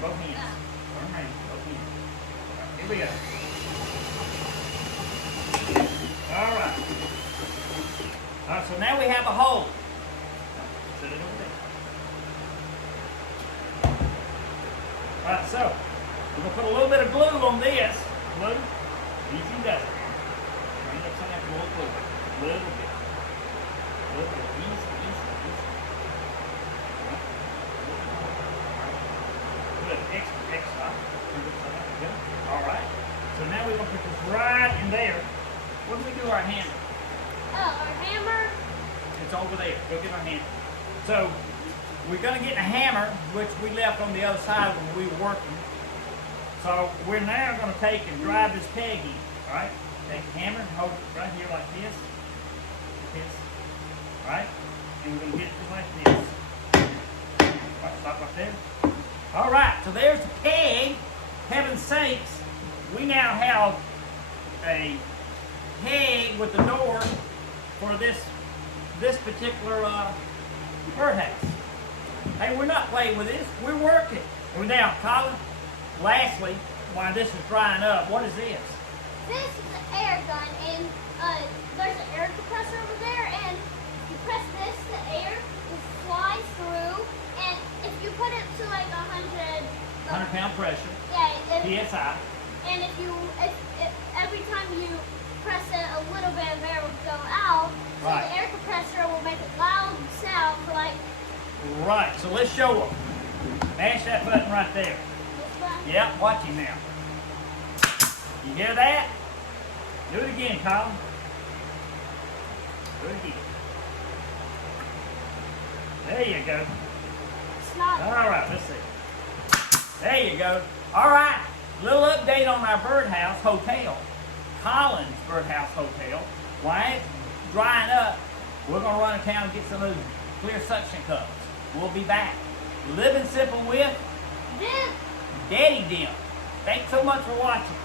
both hands. Turn around, both hands. Here we go. All right. All right, so now we have a hole. Set it over there. All right, so we're going to put a little bit of glue on this. Glue. Easy does it. Bring it upside down, glue. A little bit. A little bit. Easy. Good. Extra. All right. So now we're going to put this right in there. What do we do with our hammer? Oh, our hammer? It's over there. Go get our hammer. So we're going to get the hammer, which we left on the other side when we were working. So we're now going to take and drive this peg in. All right? Take the hammer and hold it right here like this. All right? And we're going to get it like this. All right, stop right there. All right, so there's the peg. Heaven's sakes, we now have a peg with the door for this particular birdhouse. Hey, we're not playing with this. We're working. And now, Colin, lastly, while this is drying up, what is this? This is an air gun, and there's an air compressor over there, and you press this, the air will fly through, and if you put it to like 100-pound pressure. Yeah. PSI. And if every time you press it, a little bit of air will go out, so right. The air compressor will make a loud sound for like... Right, so let's show them. Mash that button right there. This one? Yeah, watch him now. You hear that? Do it again, Colin. Do it again. There you go. It's not... All right, let's see. There you go. All right, little update on our birdhouse hotel. Colin's Birdhouse Hotel. While it's drying up, we're going to run to town and get some of those clear suction cups. We'll be back. Living Simple with This. Daddy Dim. Thanks so much for watching.